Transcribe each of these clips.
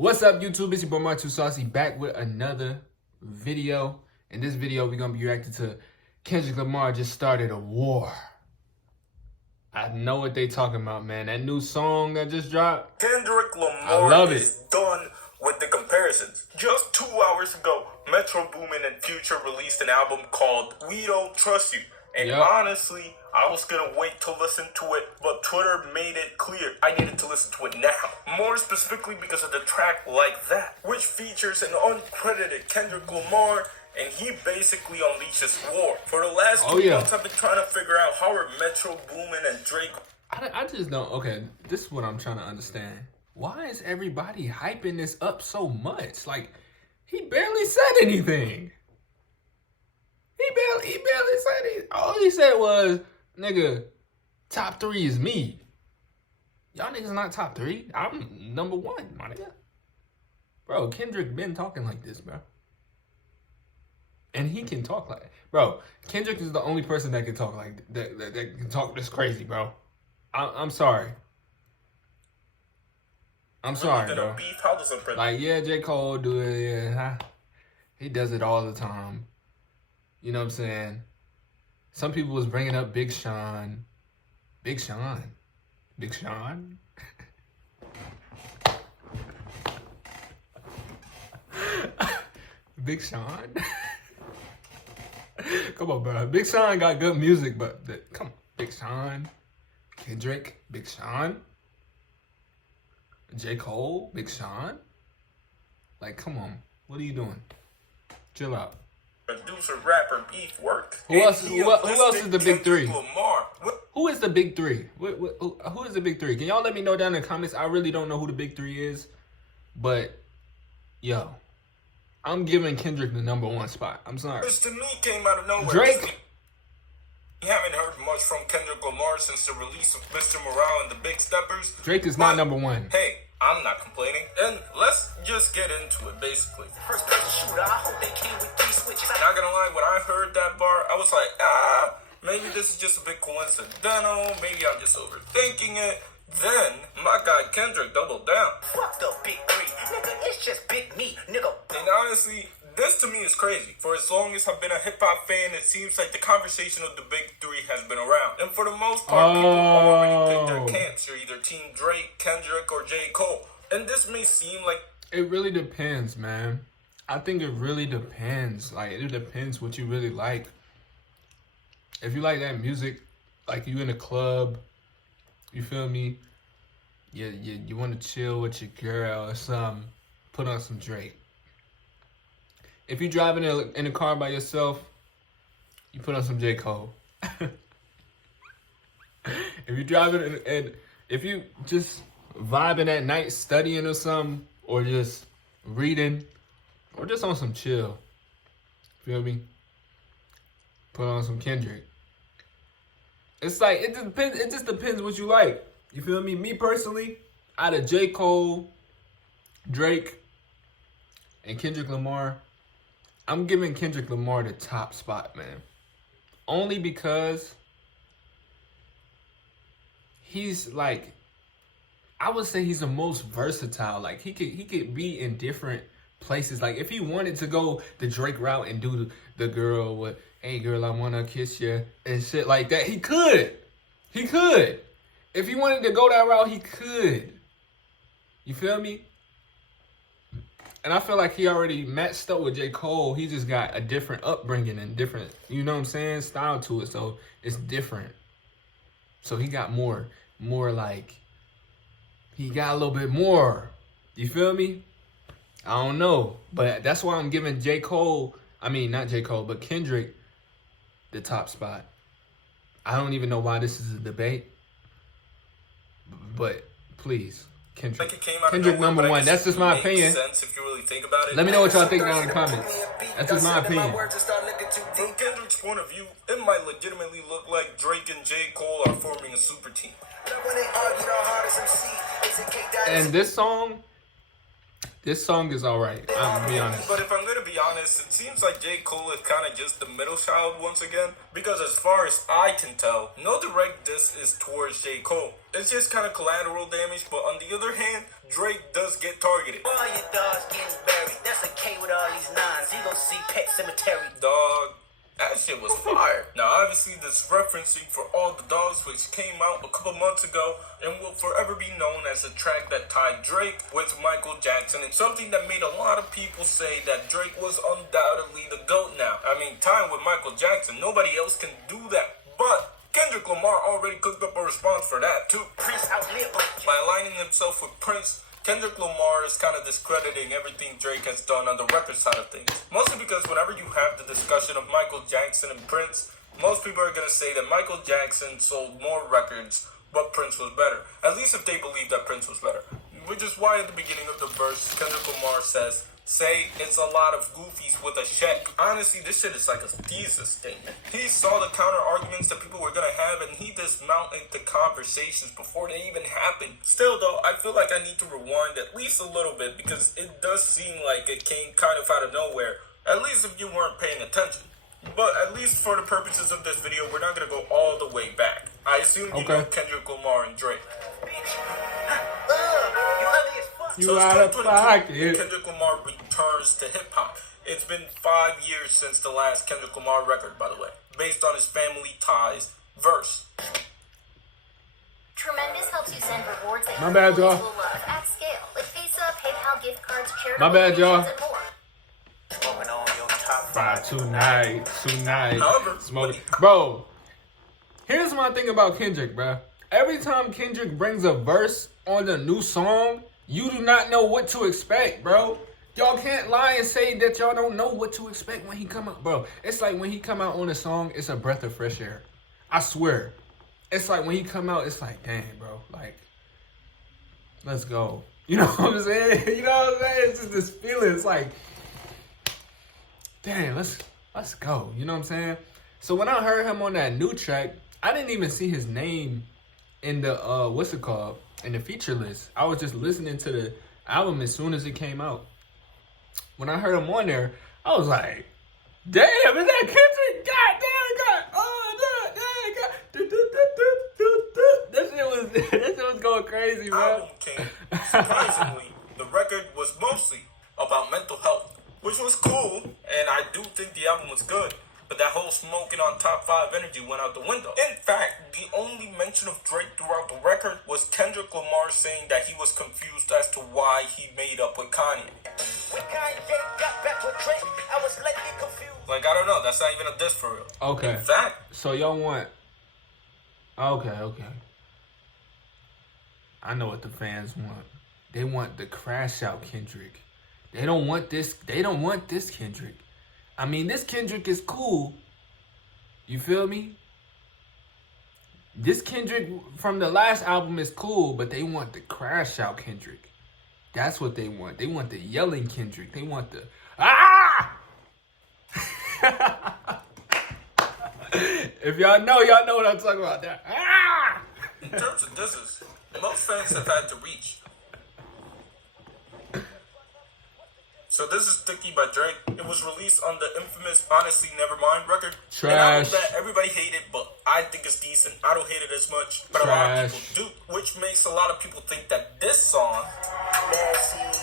What's up, YouTube? It's your boy Mark Too Saucy back with another video. In this video, we're gonna be reacting to Kendrick Lamar just started a war. I know what they talking about, man. That new song that just dropped. Kendrick Lamar is done with the comparisons. Just 2 hours ago, Metro Boomin and Future released an album called We Don't Trust You. And honestly, I was gonna wait to listen to it, but Twitter made it clear I needed to listen to it now. More specifically because of the track Like That, which features an uncredited Kendrick Lamar, and he basically unleashes war. For the last 2 months, I've been trying to figure out how are Metro Boomin and Drake. I just don't. Okay, this is what I'm trying to understand. Why is everybody hyping this up so much? Like, he barely said anything. He barely said it. All he said was, nigga, top 3 is me. Y'all niggas not top 3. I'm number 1, my nigga. Bro, Kendrick been talking like this, bro. And he can talk like, bro, Kendrick is the only person that can talk like that can talk this crazy, bro. I'm sorry. I'm sorry, bro. Like, yeah, J. Cole do it, yeah. He does it all the time. You know what I'm saying? Some people was bringing up Big Sean. Big Sean? Big Sean? Big Sean? Come on, bro. Big Sean got good music, but come on. Big Sean, Kendrick, Big Sean, J. Cole, Big Sean. Like, come on. What are you doing? Chill out. Producer, rapper, beef work. Who else is the big 3? Who is the big 3? Who is the big 3? Can y'all let me know down in the comments? I really don't know who the big 3 is. But, yo, I'm giving Kendrick the number 1 spot. I'm sorry. This to me came out of nowhere. Drake. We haven't heard much from Kendrick Lamar since the release of Mr. Morale and the Big Steppers. Drake is not number 1. Hey, I'm not complaining. And let's just get into it, basically. First person shooter, I hope they came with 3 switches. Not gonna lie, when I heard that bar, I was like, maybe this is just a bit coincidental. Maybe I'm just overthinking it. Then, my guy Kendrick doubled down. Fuck the big 3. Nigga, it's just big me, nigga. And honestly, this to me is crazy. For as long as I've been a hip-hop fan, it seems like the conversation of the big 3 has been around. And for the most part, people already pick their camps. You're either Team Drake, Kendrick, or J. Cole. And this may seem like... It really depends, man. I think it really depends. Like, it depends what you really like. If you like that music, like you in a club, you feel me? You want to chill with your girl or something, put on some Drake. If you're driving in a car by yourself, you put on some J. Cole. If you're driving and if you just vibing at night, studying or something, or just reading, or just on some chill, feel me? Put on some Kendrick. It's like, it just depends what you like. You feel me? Me personally, out of J. Cole, Drake, and Kendrick Lamar, I'm giving Kendrick Lamar the top spot, man. Only because he's like, I would say he's the most versatile. Like, he could be in different places. Like, if he wanted to go the Drake route and do the girl with, hey girl, I wanna kiss you and shit like that, he could. He could. If he wanted to go that route, he could. You feel me? And I feel like he already matched up with J. Cole. He just got a different upbringing and different, you know what I'm saying, style to it. So it's different. So he got more like, he got a little bit more. You feel me? I don't know. But that's why I'm giving not J. Cole, but Kendrick the top spot. I don't even know why this is a debate. But please. Kendrick. Kendrick number 1. That's just my opinion. If you really think about it. Let me know what y'all think down in the comments. That's just my opinion. From Kendrick's point of view, it might legitimately look like Drake and J. Cole are forming a super team. And this song is alright. I'm gonna be honest. But if I'm gonna be honest, it seems like J. Cole is kind of just the middle child once again. Because as far as I can tell, no direct diss is towards J. Cole. It's just kind of collateral damage, but on the other hand, Drake does get targeted. All your dogs getting buried. That's a K with all these nines. He gon' see Pet Cemetery. Dog, that shit was fire. Now, obviously, this referencing for All the Dogs, which came out a couple months ago and will forever be known as the track that tied Drake with Michael Jackson. It's something that made a lot of people say that Drake was undoubtedly the GOAT now. I mean, tying with Michael Jackson, nobody else can do that. But Kendrick Lamar already cooked up a response for that, too. Prince outlived Mike. By aligning himself with Prince, Kendrick Lamar is kind of discrediting everything Drake has done on the record side of things. Mostly because whenever you have the discussion of Michael Jackson and Prince, most people are going to say that Michael Jackson sold more records, but Prince was better. At least if they believe that Prince was better. Which is why at the beginning of the verse, Kendrick Lamar says, say it's a lot of goofies with a check. Honestly, this shit is like a thesis statement. He saw the counter arguments that people were gonna have and he dismounted the conversations before they even happened. Still though, I feel like I need to rewind at least a little bit because it does seem like it came kind of out of nowhere. At least if you weren't paying attention. But at least for the purposes of this video, we're not gonna go all the way back. I assume you know Kendrick Lamar and Drake. You out of pocket. Kendrick Lamar returns to hip-hop. It's been 5 years since the last Kendrick Lamar record, by the way, based on his family ties verse. Tremendous helps you send rewards that My bad, y'all. will love at scale, like Visa, PayPal, gift cards, charitable My bad, y'all. donations, and more. Smoking on your top Five tonight. However, Smoking. Bro, here's my thing about Kendrick, bro. Every time Kendrick brings a verse on a new song, you do not know what to expect, bro. Y'all can't lie and say that y'all don't know what to expect when he come out. Bro, it's like when he come out on a song, it's a breath of fresh air. I swear. It's like when he come out, it's like, dang, bro. Like, let's go. You know what I'm saying? You know what I'm saying? It's just this feeling. It's like, dang, let's go. You know what I'm saying? So when I heard him on that new track, I didn't even see his name in the, in the feature list. I was just listening to the album as soon as it came out. When I heard him on there, I was like, damn, is that Kendrick? God damn, God. That shit was going crazy, The bro. album came. Surprisingly, the record was mostly about mental health, which was cool, and I do think the album was good. But that whole smoking on top 5 energy went out the window. In fact, the only mention of Drake throughout the record was Kendrick Lamar saying that he was confused as to why he made up with Kanye. When Kanye got back with Drake, I was slightly confused. Like, I don't know, that's not even a diss for real. Okay. In fact, So y'all want... Okay. I know what the fans want. They want the crash out Kendrick. They don't want this Kendrick. I mean, this Kendrick is cool. You feel me? This Kendrick from the last album is cool, but they want the crash out Kendrick. That's what they want. They want the yelling Kendrick. They want the ah! If y'all know what I'm talking about. That ah! in terms of disses, most fans have had to reach. So this is Sticky by Drake. It was released on the infamous Honestly Nevermind record. Trash. An album that everybody hated, but I think it's decent. I don't hate it as much, but a lot of people do. Which makes a lot of people think that this song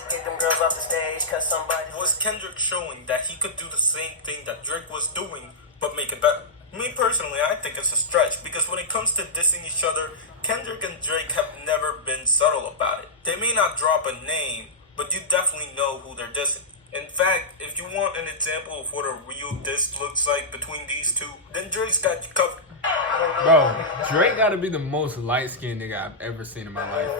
Get them girls off the stage, cause somebody was Kendrick showing that he could do the same thing that Drake was doing, but make it better. Me personally, I think it's a stretch, because when it comes to dissing each other, Kendrick and Drake have never been subtle about it. They may not drop a name, but you definitely know who they're dissing. In fact, if you want an example of what a real diss looks like between these two, then Drake's got you covered. Bro, Drake gotta be the most light-skinned nigga I've ever seen in my life.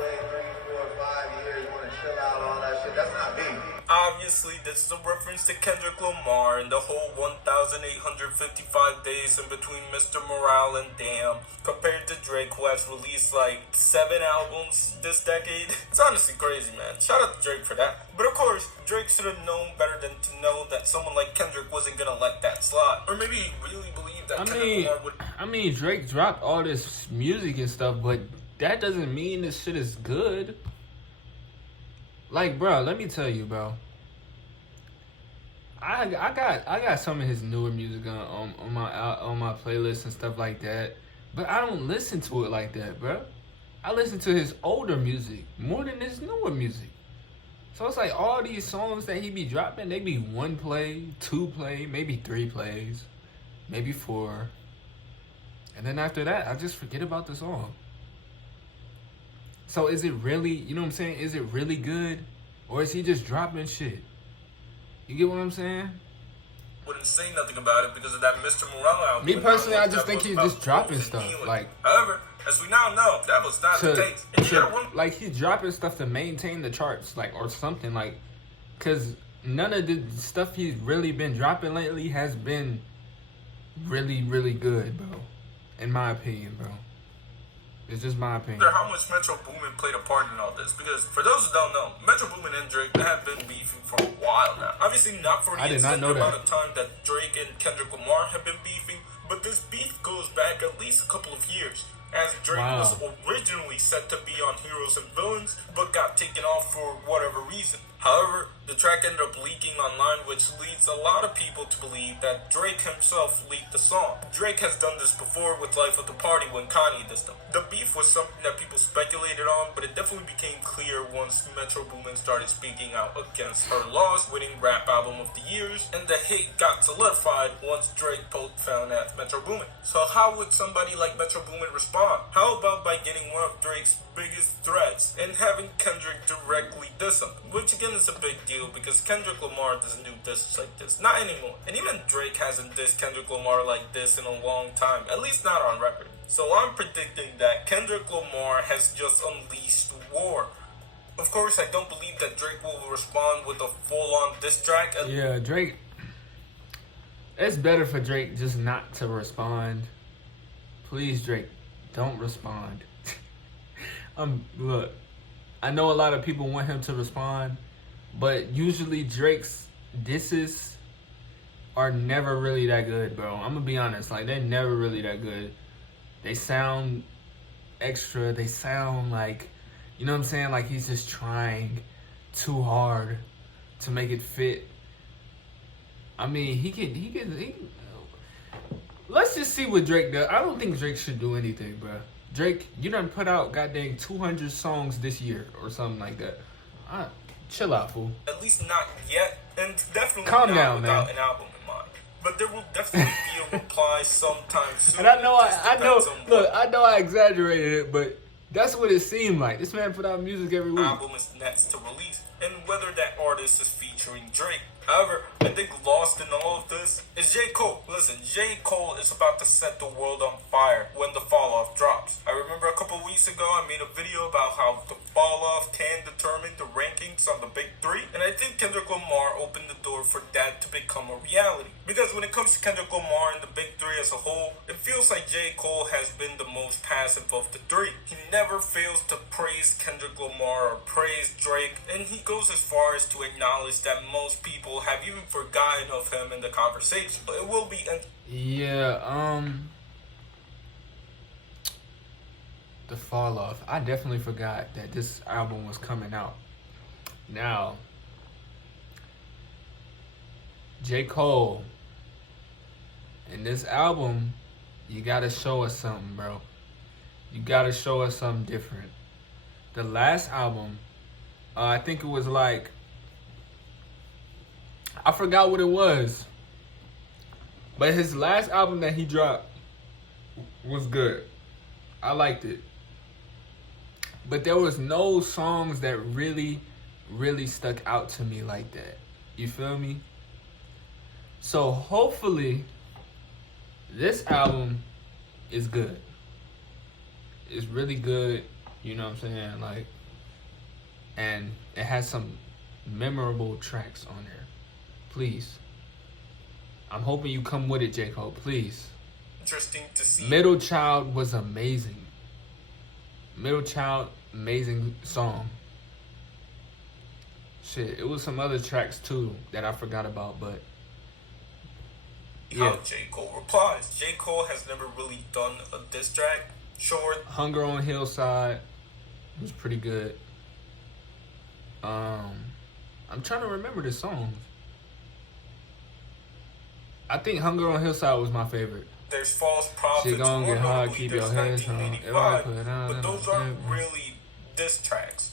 Obviously, this is a reference to Kendrick Lamar and the whole 1,855 days in between Mr. Morale and Damn, compared to Drake, who has released like 7 albums this decade. It's honestly crazy, man. Shout out to Drake for that. But of course, Drake should have known better than to know that someone like Kendrick wasn't gonna let that slide. Or maybe he really believed that Kendrick Lamar would... I mean, Drake dropped all this music and stuff, but that doesn't mean this shit is good. Like, bro, let me tell you, bro. I got some of his newer music on my playlist and stuff like that, but I don't listen to it like that, bro. I listen to his older music more than his newer music. So it's like all these songs that he be dropping, they be 1 play, 2 play, maybe 3 plays, maybe 4. And then after that, I just forget about the song. So is it really, you know what I'm saying? Is it really good? Or is he just dropping shit? You get what I'm saying? Wouldn't say nothing about it because of that Mr. Morale album. Me personally, I just think he's just dropping stuff. Like, however, as we now know, that was not the case. And you gotta wonder, like he's dropping stuff to maintain the charts, like, or something, like, cause none of the stuff he's really been dropping lately has been really, really good, bro. In my opinion, bro. It's just my opinion. how much Metro Boomin played a part in all this, because for those who don't know, Metro Boomin and Drake have been beefing for a while now. Obviously not for the extended amount of time that Drake and Kendrick Lamar have been beefing, but this beef goes back at least a couple of years, as Drake was originally set to be on Heroes and Villains, but got taken off for whatever reason. However, the track ended up leaking online, which leads a lot of people to believe that Drake himself leaked the song. Drake has done this before with Life of the Party when Kanye did stuff. The beef was something that people speculated on, but it definitely became clear once Metro Boomin started speaking out against her loss, winning Rap Album of the Years, and the hate got solidified once Drake both found at Metro Boomin. So how would somebody like Metro Boomin respond? How about by getting one of Drake's biggest threats and having Kendrick directly diss him? Which again is a big deal because Kendrick Lamar doesn't do disses like this. Not anymore. And even Drake hasn't dissed Kendrick Lamar like this in a long time. At least not on record. So I'm predicting that Kendrick Lamar has just unleashed war. Of course, I don't believe that Drake will respond with a full-on diss track. Yeah, Drake. It's better for Drake just not to respond. Please, Drake, don't respond. Look, I know a lot of people want him to respond, but usually Drake's disses are never really that good, bro. I'm gonna be honest, like, they're never really that good. They sound extra. They sound like, you know what I'm saying? Like he's just trying too hard to make it fit. I mean, he can. Let's just see what Drake does. I don't think Drake should do anything, bro. Drake, you done put out goddamn 200 songs this year or something like that. Chill out, fool. At least not yet, and definitely calm not down, without man. an album in mind. But there will definitely be a reply sometime soon. And I know I exaggerated it, but that's what it seemed like. This man put out music every week. Album is next to release, and whether that artist is featuring Drake. However, I think lost in all of this is J. Cole. Listen, J. Cole is about to set the world on fire when The Fall Off drops. I remember a couple weeks ago I made a video about how The Fall Off can determine the rankings on the Big Three, and I think Kendrick Lamar opened the door for that to become a reality. Because when it comes to Kendrick Lamar and the Big Three as a whole, it feels like J. Cole has been the most passive of the three. He never fails to praise Kendrick Lamar or praise Drake, and he goes as far as to acknowledge that most people have even forgotten of him in the conversation. But it will be... The Fall Off. I definitely forgot that this album was coming out. Now, J. Cole, in this album, you gotta show us something, bro. You gotta show us something different. The last album, I think it was like, I forgot what it was, but his last album that he dropped was good. I liked it. But there was no songs that really, really stuck out to me like that. You feel me? So hopefully this album is good. It's really good, you know what I'm saying? Like, and it has some memorable tracks on there. Please. I'm hoping you come with it, J. Cole. Please. Interesting to see. Middle Child was amazing. Middle Child, amazing song. Shit, it was some other tracks too that I forgot about, but how J. Cole replies. J. Cole has never really done a diss track. Short. Hunger on Hillside was pretty good. I'm trying to remember the songs. I think Hunger on Hillside was my favorite. There's False Prophets. She gon' More get hard, notably, keep there's your hands on. 1985. Everybody put it on, But those on, aren't on. really diss tracks.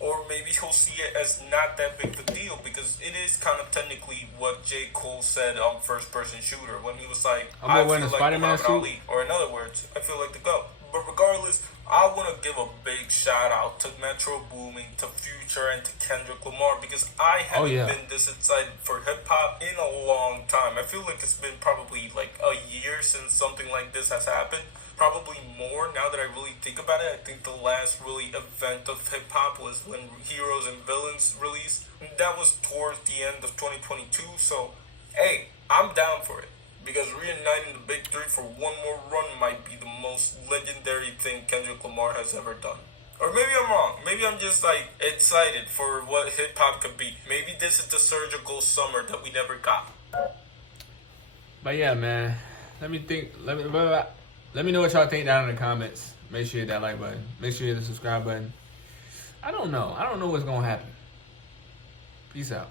Or maybe he'll see it as not that big of a deal because it is kind of technically what J. Cole said on First Person Shooter when he was like, I'm I gonna feel wear the like Spider-Man Muhammad suit. Ali. Or in other words, I feel like the GOAT. But regardless, I want to give a big shout out to Metro Booming, to Future, and to Kendrick Lamar because I haven't been this excited for hip hop in a long time. I feel like it's been probably like a year since something like this has happened. Probably more now that I really think about it. I think the last really event of hip hop was when Heroes and Villains released. That was towards the end of 2022. So, hey, I'm down for it. Because reuniting the big three for one more run might be the most legendary thing Kendrick Lamar has ever done. Or maybe I'm wrong. Maybe I'm just like excited for what hip hop could be. Maybe this is the surgical summer that we never got. But yeah, man. Let me know what y'all think down in the comments. Make sure you hit that like button. Make sure you hit the subscribe button. I don't know. I don't know what's gonna happen. Peace out.